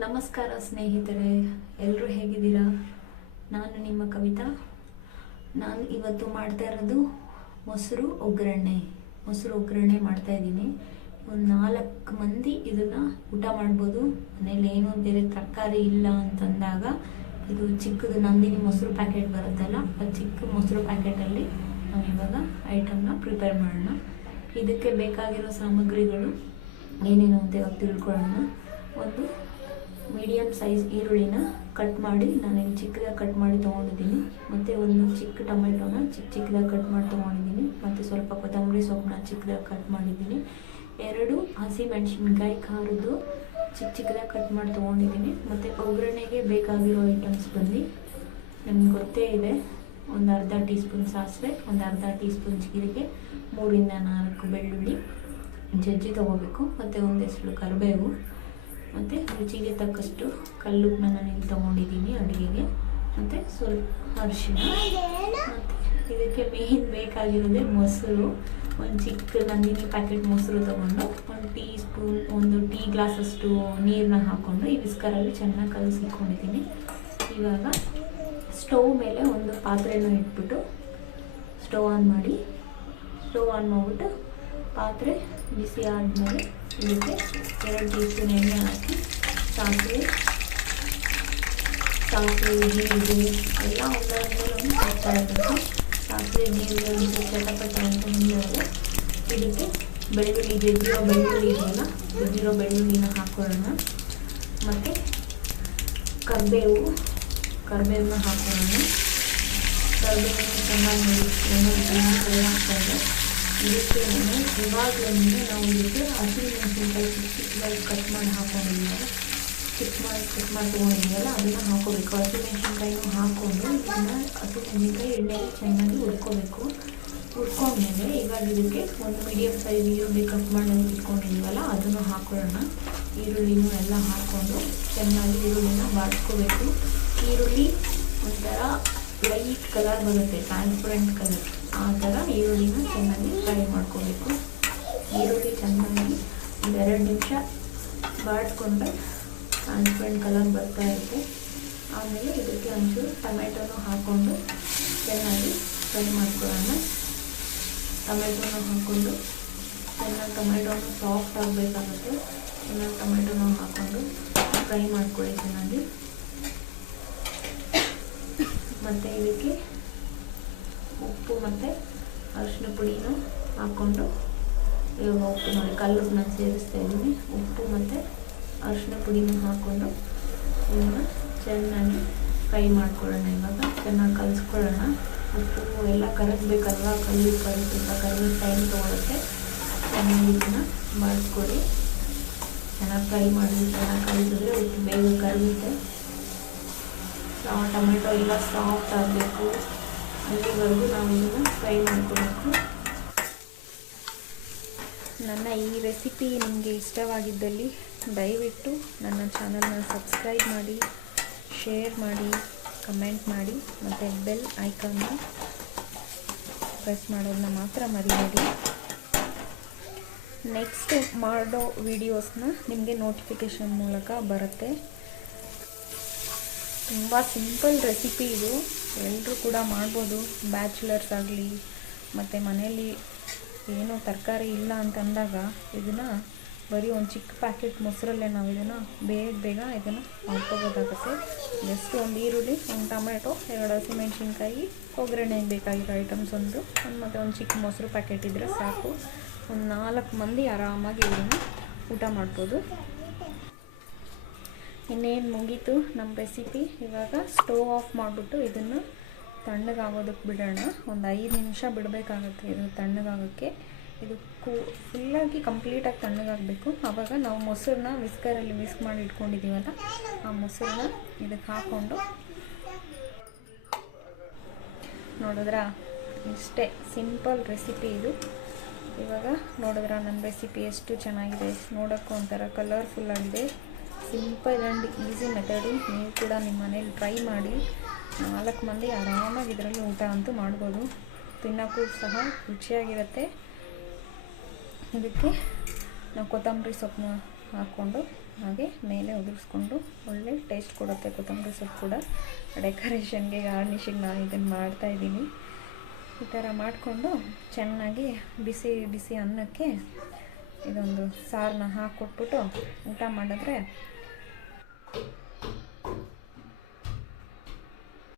ನಮಸ್ಕಾರ ಸ್ನೇಹಿತರೆ, ಎಲ್ಲರೂ ಹೇಗಿದ್ದೀರಾ? ನಾನು ನಿಮ್ಮ ಕವಿತಾ. ನಾನು ಇವತ್ತು ಮಾಡ್ತಾ ಇರೋದು ಮೊಸರು ಒಗ್ಗರಣೆ ಮಾಡ್ತಾ ಇದ್ದೀನಿ. ಒಂದು 4 ಮಂದಿ ಇದನ್ನು ಊಟ ಮಾಡ್ಬೋದು. ಮನೇಲಿ ಏನೋ ಬೇರೆ ತರಕಾರಿ ಇಲ್ಲ ಅಂತಂದಾಗ ಇದು ಚಿಕ್ಕದು ನಂದಿನಿ ಮೊಸರು ಪ್ಯಾಕೆಟ್ ಬರುತ್ತಲ್ಲ, ಆ ಚಿಕ್ಕ ಮೊಸರು ಪ್ಯಾಕೆಟಲ್ಲಿ ನಾವು ಇವಾಗ ಐಟಮ್ನ ಪ್ರಿಪೇರ್ ಮಾಡೋಣ. ಇದಕ್ಕೆ ಬೇಕಾಗಿರೋ ಸಾಮಗ್ರಿಗಳು ಏನೇನು ಅಂತ ಇವಾಗ ತಿಳ್ಕೊಳ್ಳೋಣ. ಒಂದು ಮೀಡಿಯಮ್ ಸೈಜ್ ಈರುಳ್ಳಿನ ಕಟ್ ಮಾಡಿ ನಾನು ಚಿಕ್ಕದಾಗಿ ಕಟ್ ಮಾಡಿ ತೊಗೊಂಡಿದ್ದೀನಿ. ಮತ್ತು ಒಂದು ಚಿಕ್ಕ ಟೊಮೆಟೊನ ಚಿಕ್ಕದಾಗಿ ಕಟ್ ಮಾಡಿ ತೊಗೊಂಡಿದ್ದೀನಿ. ಮತ್ತು ಸ್ವಲ್ಪ ಕೊತ್ತಂಬರಿ ಸೊಪ್ಪನ್ನ ಚಿಕ್ಕದಾಗಿ ಕಟ್ ಮಾಡಿದ್ದೀನಿ. 2 ಹಸಿಮೆಣಸಿನ್ಕಾಯಿ ಖಾರದ್ದು ಚಿಕ್ಕದಾಗಿ ಕಟ್ ಮಾಡಿ ತೊಗೊಂಡಿದ್ದೀನಿ. ಮತ್ತು ಒಗ್ಗರಣೆಗೆ ಬೇಕಾಗಿರೋ ಐಟಮ್ಸ್ ಬಂದು ನಿಮ್ಗೆ ಗೊತ್ತೇ ಇದೆ. ಒಂದು ಅರ್ಧ ಟೀ ಸ್ಪೂನ್ ಸಾಸಿವೆ, ಒಂದು ಅರ್ಧ ಟೀ ಸ್ಪೂನ್ ಜೀರಿಗೆ, 3 ಇಂದ 4 ಬೆಳ್ಳುಳ್ಳಿ ಜಜ್ಜಿ ತೊಗೋಬೇಕು. ಮತ್ತು ಒಂದೆಷ್ಟು ಕರಿಬೇವು, ಮತ್ತು ರುಚಿಗೆ ತಕ್ಕಷ್ಟು ಕಲ್ಲುಪ್ಪನ್ನ ನಾನು ಇಲ್ಲಿ ತೊಗೊಂಡಿದ್ದೀನಿ ಅಡುಗೆಗೆ. ಮತ್ತು ಸ್ವಲ್ಪ ಅರಿಶಿಣ. ಮತ್ತು ಇದಕ್ಕೆ ಮೇನ್ ಬೇಕಾಗಿರೋದೇ ಮೊಸರು. ಒಂದು ಚಿಕ್ಕ ನಂದಿನಿ ಪ್ಯಾಕೆಟ್ ಮೊಸರು ತೊಗೊಂಡು 1 ಟೀ ಸ್ಪೂನ್, 1 ಟೀ ಗ್ಲಾಸಷ್ಟು ನೀರನ್ನ ಹಾಕ್ಕೊಂಡು ಈ ವಿಸ್ಕರಲ್ಲಿ ಚೆನ್ನಾಗಿ ಕಲಸಿಟ್ಕೊಂಡಿದ್ದೀನಿ. ಇವಾಗ ಸ್ಟವ್ ಮೇಲೆ ಒಂದು ಪಾತ್ರೆನ ಇಟ್ಬಿಟ್ಟು ಸ್ಟವ್ ಆನ್ ಮಾಡಿಬಿಟ್ಟು ಪಾತ್ರೆ ಬಿಸಿ ಆದಮೇಲೆ ಇದಕ್ಕೆ 2 ಟೀ ಸ್ಪೂನ್ ಎಣ್ಣೆ ಹಾಕಿ ಸಾಸಿವೆ ಜೀರಿಗೆ ಎಲ್ಲ ಒಂದೊಂದು ಹಾಕ್ತಾ ಇರಬೇಕು. ಸಾಸಿವೆ ಜೀರಿಗೆ ಚಟಪಟ ಅಂತ ಮುಂದೆ ಇದಕ್ಕೆ ಬೆಳ್ಳುಳ್ಳಿ ಜಜ್ಜಿರೋ ಬೆಳ್ಳುಳ್ಳಿನ ಹಾಕೊಳ್ಳೋಣ. ಮತ್ತು ಕರಿಬೇವನ್ನ ಹಾಕೊಳ್ಳೋಣ. ಕರಿಬೇವನ್ನ ಚೆನ್ನಾಗಿ ಎಣ್ಣೆ ಹಾಕ್ಕೊಂಡು ಇದಕ್ಕೆ ಇವಾಗಲೇ ನಾವು ಇದಕ್ಕೆ ಹಸಿಮೆಣಸಿನ್ಕಾಯಿ ಚಿಕ್ಕದಾಗಿ ಕಟ್ ಮಾಡಿ ಹಾಕೊಂಡಿದ್ದೀವಲ್ಲ, ಕಟ್ ಮಾಡಿ ತೊಗೊಂಡಿದ್ದೀವಲ್ಲ ಅದನ್ನು ಹಾಕೋಬೇಕು. ಹಸಿಮೆಣಸಿನ್ಕಾಯಿನೂ ಹಾಕ್ಕೊಂಡು ಇದನ್ನು ಹಸಿಮೆಣಸಿನ್ಕಾಯಿ ಎಣ್ಣೆಗೆ ಚೆನ್ನಾಗಿ ಹುರ್ಕೊಂಡ್ಮೇಲೆ ಇವಾಗ ಇದಕ್ಕೆ ಒಂದು ಮೀಡಿಯಮ್ ಸೈಜ್ ಈರುಳ್ಳಿ ಕಟ್ ಮಾಡಿ ಇಟ್ಕೊಂಡಿದ್ದೀವಲ್ಲ ಅದನ್ನು ಹಾಕೊಳ್ಳೋಣ. ಈರುಳ್ಳಿನೂ ಎಲ್ಲ ಹಾಕ್ಕೊಂಡು ಚೆನ್ನಾಗಿ ಈರುಳ್ಳಿನ ಬಾಡಿಸ್ಕೋಬೇಕು. ಈರುಳ್ಳಿ ಒಂಥರ ಲೈಟ್ ಕಲರ್ ಬರುತ್ತೆ, ಟ್ರಾನ್ಸ್ಪರೆಂಟ್ ಕಲರ್, ಆ ಥರ ಈರುಳ್ಳಿನ ಚೆನ್ನಾಗಿ ಫ್ರೈ ಮಾಡ್ಕೋಬೇಕು. ಈರುಳ್ಳಿ ಚೆನ್ನಾಗಿ 2 ನಿಮಿಷ ಬಾಡಿಸ್ಕೊಂಡ್ರೆ ಟ್ರಾನ್ಸ್ಪರೆಂಟ್ ಕಲರ್ ಬರ್ತಾ ಇರುತ್ತೆ. ಆಮೇಲೆ ಇದಕ್ಕೆ ಒಂಚೂರು ಟೊಮೆಟೊನೂ ಹಾಕ್ಕೊಂಡು ಚೆನ್ನಾಗಿ ಫ್ರೈ ಮಾಡ್ಕೊಳ್ಳೋಣ. ಟೊಮೆಟೊನೂ ಹಾಕ್ಕೊಂಡು ಚೆನ್ನಾಗಿ ಟೊಮೆಟೊನೂ ಸಾಫ್ಟ್ ಆಗಬೇಕಾಗುತ್ತೆ. ಚೆನ್ನಾಗಿ ಟೊಮೆಟೊನೂ ಹಾಕ್ಕೊಂಡು ಫ್ರೈ ಮಾಡ್ಕೊಳ್ಳಿ ಚೆನ್ನಾಗಿ. ಮತ್ತು ಇದಕ್ಕೆ ಉಪ್ಪು ಮತ್ತು ಅರಿಶಿನ ಪುಡಿನೂ ಹಾಕ್ಕೊಂಡು ಇವಾಗ ಉಪ್ಪು ನೋಡಿ ಕಲ್ಲುಪ್ಪು ನಾನು ಸೇರಿಸ್ತಾ ಇದ್ದೀನಿ. ಉಪ್ಪು ಮತ್ತು ಅರಿಶಿನ ಪುಡಿನೂ ಹಾಕ್ಕೊಂಡು ಇದನ್ನು ಚೆನ್ನಾಗಿ ಫ್ರೈ ಮಾಡ್ಕೊಳ್ಳೋಣ. ಇವಾಗ ಚೆನ್ನಾಗಿ ಕಲಿಸ್ಕೊಳ್ಳೋಣ. ಉಪ್ಪು ಎಲ್ಲ ಕರಗಬೇಕಲ್ವ, ಕಲ್ಲುಪ್ಪು ಸ್ವಲ್ಪ ಕರಗೋ ಟೈಮ್ ತೊಗೊಳುತ್ತೆ. ಚೆನ್ನಾಗಿ ಇದನ್ನು ಮಾಡಿಸ್ಕೊಡಿ. ಚೆನ್ನಾಗಿ ಫ್ರೈ ಮಾಡಿ ಚೆನ್ನಾಗಿ ಕಲಿಸಿದ್ರೆ ಉಪ್ಪು ಬೇಗ ಕರಗುತ್ತೆ. ಟೊಮೆಟೊ ಎಲ್ಲ ಸಾಫ್ಟ್ ಆಗಬೇಕು, ಅಲ್ಲಿವರೆಗೂ ನಾವು ಇದನ್ನು ಫ್ರೈ ಮಾಡ್ಕೋಬೇಕು. ನನ್ನ ಈ ರೆಸಿಪಿ ನಿಮಗೆ ಇಷ್ಟವಾಗಿದ್ದಲ್ಲಿ ದಯವಿಟ್ಟು ನನ್ನ ಚಾನಲ್ನ ಸಬ್ಸ್ಕ್ರೈಬ್ ಮಾಡಿ, ಶೇರ್ ಮಾಡಿ, ಕಮೆಂಟ್ ಮಾಡಿ, ಮತ್ತು ಬೆಲ್ ಐಕಾನ್ನ ಪ್ರೆಸ್ ಮಾಡೋದನ್ನ ಮಾತ್ರ ಮರಿಬೇಡಿ. ನೆಕ್ಸ್ಟ್ ಮಾಡೋ ವಿಡಿಯೋಸ್ನ ನಿಮಗೆ ನೋಟಿಫಿಕೇಷನ್ ಮೂಲಕ ಬರುತ್ತೆ. ತುಂಬ ಸಿಂಪಲ್ ರೆಸಿಪಿ ಇದು, ಎಲ್ಲರೂ ಕೂಡ ಮಾಡ್ಬೋದು. ಬ್ಯಾಚುಲರ್ಸ್ ಆಗಲಿ ಮತ್ತು ಮನೇಲಿ ಏನೋ ತರಕಾರಿ ಇಲ್ಲ ಅಂತಂದಾಗ ಇದನ್ನು ಬರೀ ಒಂದು ಚಿಕ್ಕ ಪ್ಯಾಕೆಟ್ ಮೊಸರಲ್ಲೇ ನಾವು ಇದನ್ನು ಬೇಗ ಇದನ್ನು ಮಾಡ್ಕೋಬೋದಾಗುತ್ತೆ. ಜಸ್ಟ್ ಒಂದು ಈರುಳ್ಳಿ, ಒಂದು ಟೊಮೆಟೊ, 2 ಹಸಿಮೆಣಸಿನ್ಕಾಯಿ, ಒಗ್ಗರಣೆಗೆ ಬೇಕಾಗಿರೋ ಐಟಮ್ಸ್ ಮತ್ತು ಒಂದು ಚಿಕ್ಕ ಮೊಸರು ಪ್ಯಾಕೆಟ್ ಇದ್ದರೆ ಸಾಕು. ಒಂದು 4 ಮಂದಿ ಆರಾಮಾಗಿ ಇದನ್ನು ಊಟ ಮಾಡ್ಬೋದು. ಇನ್ನೇನು ಮುಗೀತು ನಮ್ಮ ರೆಸಿಪಿ. ಇವಾಗ ಸ್ಟವ್ ಆಫ್ ಮಾಡಿಬಿಟ್ಟು ಇದನ್ನು ತಣ್ಣಗಾಗೋದಕ್ಕೆ ಬಿಡೋಣ. ಒಂದು 5 ನಿಮಿಷ ಬಿಡಬೇಕಾಗುತ್ತೆ ಇದು ತಣ್ಣಗಾಗೋಕ್ಕೆ. ಇದು ಫುಲ್ಲಾಗಿ ಕಂಪ್ಲೀಟಾಗಿ ತಣ್ಣಗಾಗಬೇಕು. ಆವಾಗ ನಾವು ಮೊಸರನ್ನ ವಿಸ್ಕರಲ್ಲಿ ಮಾಡಿ ಇಟ್ಕೊಂಡಿದ್ದೀವಲ್ಲ, ಆ ಮೊಸರನ್ನ ಇದಕ್ಕೆ ಹಾಕ್ಕೊಂಡು ನೋಡಿದ್ರಾ, ಇಷ್ಟೇ ಸಿಂಪಲ್ ರೆಸಿಪಿ ಇದು. ಇವಾಗ ನೋಡಿದ್ರಾ ನನ್ನ ರೆಸಿಪಿ ಎಷ್ಟು ಚೆನ್ನಾಗಿದೆ, ನೋಡೋಕ್ಕೂ ಒಂಥರ ಕಲರ್ಫುಲ್ ಆಗಿದೆ. Simple and easy method. ನೀವು ಕೂಡ ನಿಮ್ಮ ಮನೇಲಿ ಟ್ರೈ ಮಾಡಿ. 4 ಮಂದಿ ಆರಾಮಾಗಿ ಇದರಲ್ಲಿ ಊಟ ಅಂತೂ ಮಾಡ್ಬೋದು. ತಿನ್ನೋಕ್ಕೂ ಸಹ ರುಚಿಯಾಗಿರುತ್ತೆ. ಇದಕ್ಕೆ ನಾವು ಕೊತ್ತಂಬರಿ ಸೊಪ್ಪನ್ನ ಹಾಕ್ಕೊಂಡು ಹಾಗೆ ಮೇಲೆ ಉದುರಿಸ್ಕೊಂಡು ಒಳ್ಳೆ ಟೇಸ್ಟ್ ಕೊಡುತ್ತೆ ಕೊತ್ತಂಬರಿ ಸೊಪ್ಪು ಕೂಡ. ಡೆಕೋರೇಷನ್ಗೆ ಗಾರ್ನಿಷಿಂಗ್ ನಾನು ಇದನ್ನು ಮಾಡ್ತಾಯಿದ್ದೀನಿ. ಈ ಥರ ಮಾಡಿಕೊಂಡು ಚೆನ್ನಾಗಿ ಬಿಸಿ ಬಿಸಿ ಅನ್ನಕ್ಕೆ ಇದೊಂದು ಸಾರನ್ನ ಹಾಕ್ಕೊಟ್ಬಿಟ್ಟು ಊಟ ಮಾಡಿದ್ರೆ